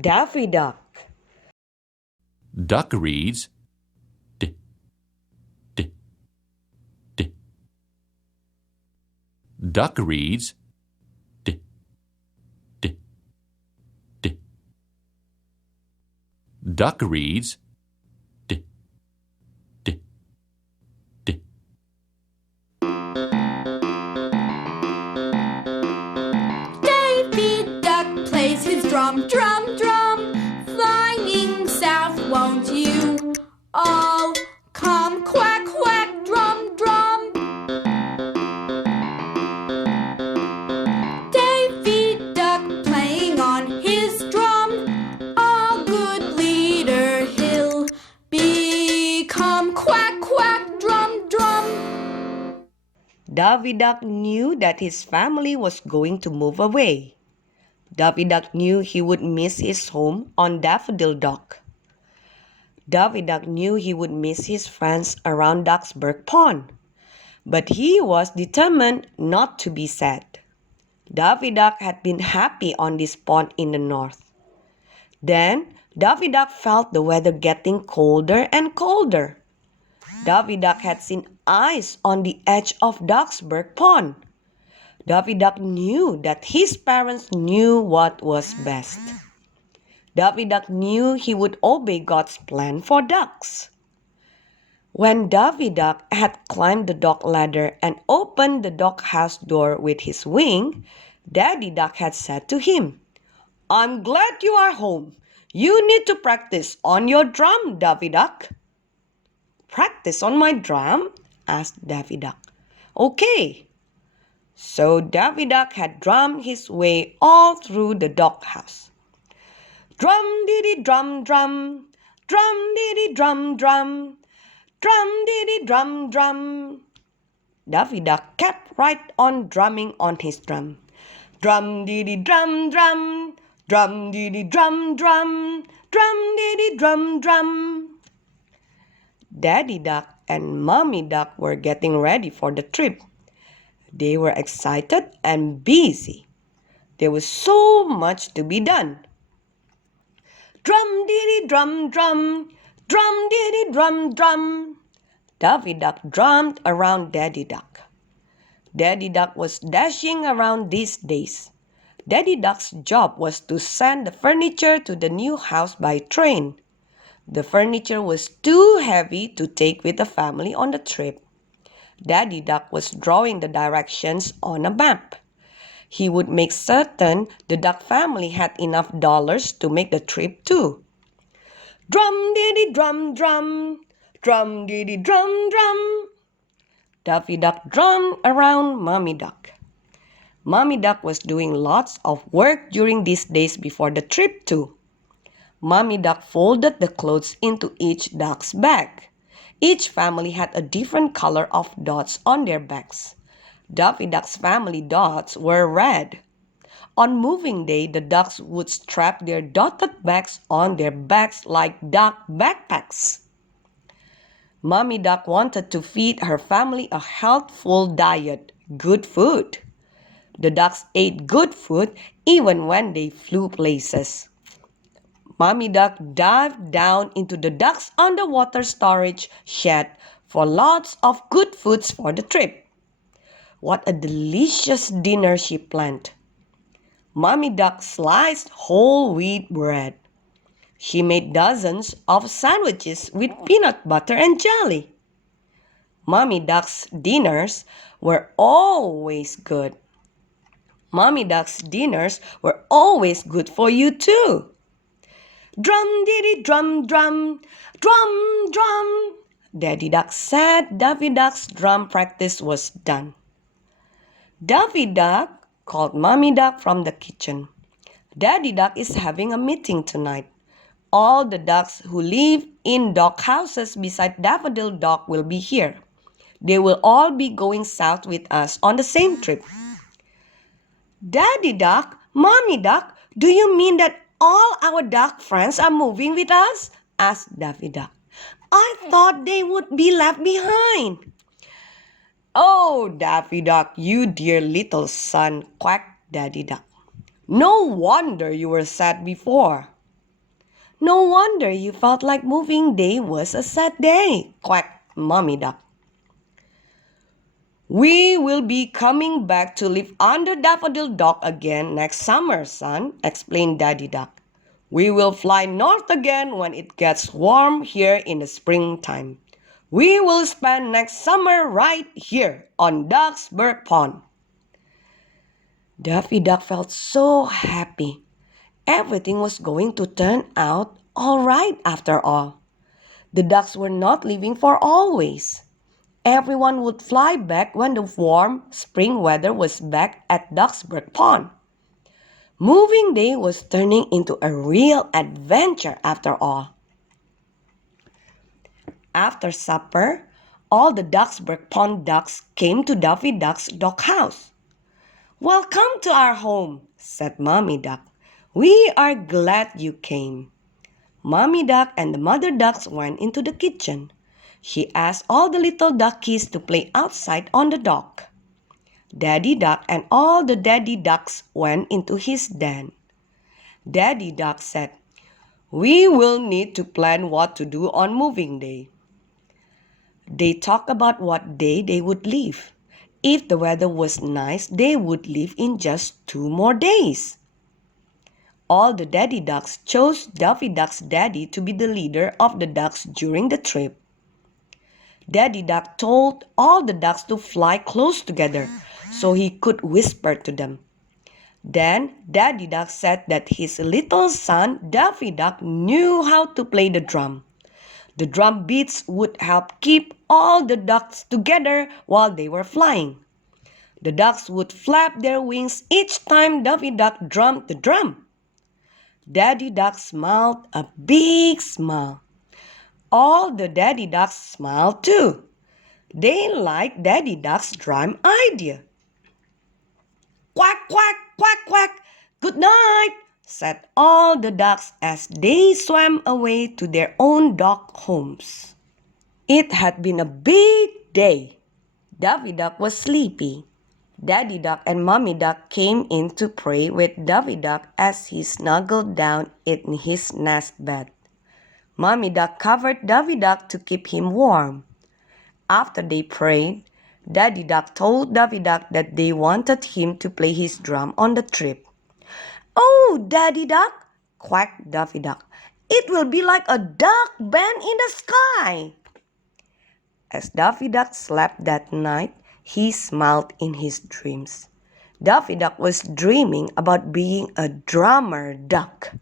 Daffy Duck. Duck reads D, D, D. Duck reads D, D, D. Duck reads D, D, D. Davie Duck plays his drum, drum, drum. Flying south, won't you all come? Quack, quack, drum, drum. Davie Duck playing on his drum. A good leader he'll become. Quack, quack, drum, drum. Davy Duck knew that his family was going to move away. Davy Duck knew he would miss his home on Daffodil Dock. Davy Duck knew he would miss his friends around Ducksburg Pond. But he was determined not to be sad. Davy Duck had been happy on this pond in the north. Then Davy Duck felt the weather getting colder and colder. Davy Duck had seen ice on the edge of Ducksburg Pond. Davy Duck knew that his parents knew what was best. Davy Duck knew he would obey God's plan for ducks. When Davy Duck had climbed the dock ladder and opened the doghouse door with his wing, Daddy Duck had said to him, "I'm glad you are home. You need to practice on your drum, Davy Duck." "Practice on my drum?" asked Davy Duck. "Okay." So Davy Duck had drummed his way all through the doghouse. Drum-diddy-drum, drum, drum-diddy-drum, drum, drum-diddy-drum, drum. Davy Duck kept right on drumming on his drum. Drum-diddy-drum, drum, drum-diddy-drum, drum, drum-diddy-drum, drum. Daddy Duck and Mommy Duck were getting ready for the trip. They were excited and busy. There was so much to be done. Drum-diddy-drum, drum, drum-diddy-drum, drum. Davy Duck drummed around Daddy Duck. Daddy Duck was dashing around these days. Daddy Duck's job was to send the furniture to the new house by train. The furniture was too heavy to take with the family on the trip. Daddy Duck was drawing the directions on a map. He would make certain the Duck family had enough dollars to make the trip too. Drum-diddy-drum, drum, drum-diddy-drum, drum. Davy Duck drummed around Mommy Duck. Mommy Duck was doing lots of work during these days before the trip too. Mommy Duck folded the clothes into each duck's bag. Each family had a different color of dots on their backs. Davy Duck's family dots were red. On moving day, the ducks would strap their dotted bags on their backs like duck backpacks. Mommy Duck wanted to feed her family a healthful diet, good food. The ducks ate good food even when they flew places. Mommy Duck dived down into the ducks' underwater storage shed for lots of good foods for the trip. What a delicious dinner she planned. Mommy Duck sliced whole wheat bread. She made dozens of sandwiches with peanut butter and jelly. Mommy Duck's dinners were always good. Mommy Duck's dinners were always good for you too. Drum-diddy-drum, drum, drum, drum. Daddy Duck said Davy Duck's drum practice was done. Davy Duck called Mommy Duck from the kitchen. Daddy Duck is having a meeting tonight. All the ducks who live in dog houses beside Daffodil Dock will be here. They will all be going south with us on the same trip. Daddy Duck, Mommy Duck, do you mean that all our duck friends are moving with us? Asked Davy Duck. I thought they would be left behind. Oh, Daffy Duck, you dear little son, quacked Daddy Duck. No wonder you were sad before. No wonder you felt like moving day was a sad day, quacked Mommy Duck. We will be coming back to live under Daffodil Dock again next summer, son, explained Daddy Duck. We will fly north again when it gets warm here in the springtime. We will spend next summer right here on Ducksburg Pond. Daffy Duck felt so happy. Everything was going to turn out all right after all. The ducks were not living for always. Everyone would fly back when the warm spring weather was back at Ducksburg Pond. Moving day was turning into a real adventure after all. After supper, all the Ducksburg Pond ducks came to Daffy Duck's doghouse. "Welcome to our home," said Mommy Duck. "We are glad you came." Mommy Duck and the mother ducks went into the kitchen. She asked all the little duckies to play outside on the dock. Daddy Duck and all the daddy ducks went into his den. Daddy Duck said, "We will need to plan what to do on moving day." They talked about what day they would leave. If the weather was nice, they would leave in just 2 more days. All the daddy ducks chose Daffy Duck's daddy to be the leader of the ducks during the trip. Daddy Duck told all the ducks to fly close together so he could whisper to them. Then Daddy Duck said that his little son Daffy Duck knew how to play the drum. The drum beats would help keep all the ducks together while they were flying. The ducks would flap their wings each time Daffy Duck drummed the drum. Daddy Duck smiled a big smile. All the daddy ducks smiled too. They liked Daddy Duck's drum idea. "Quack, quack, quack, quack! Good night!" said all the ducks as they swam away to their own dock homes. It had been a big day. Daffy Duck was sleepy. Daddy Duck and Mommy Duck came in to pray with Daffy Duck as he snuggled down in his nest bed. Mommy Duck covered Daffy Duck to keep him warm. After they prayed, Daddy Duck told Daffy Duck that they wanted him to play his drum on the trip. "Oh, Daddy Duck," quacked Daffy Duck, "it will be like a duck band in the sky." As Daffy Duck slept that night, he smiled in his dreams. Daffy Duck was dreaming about being a drummer duck.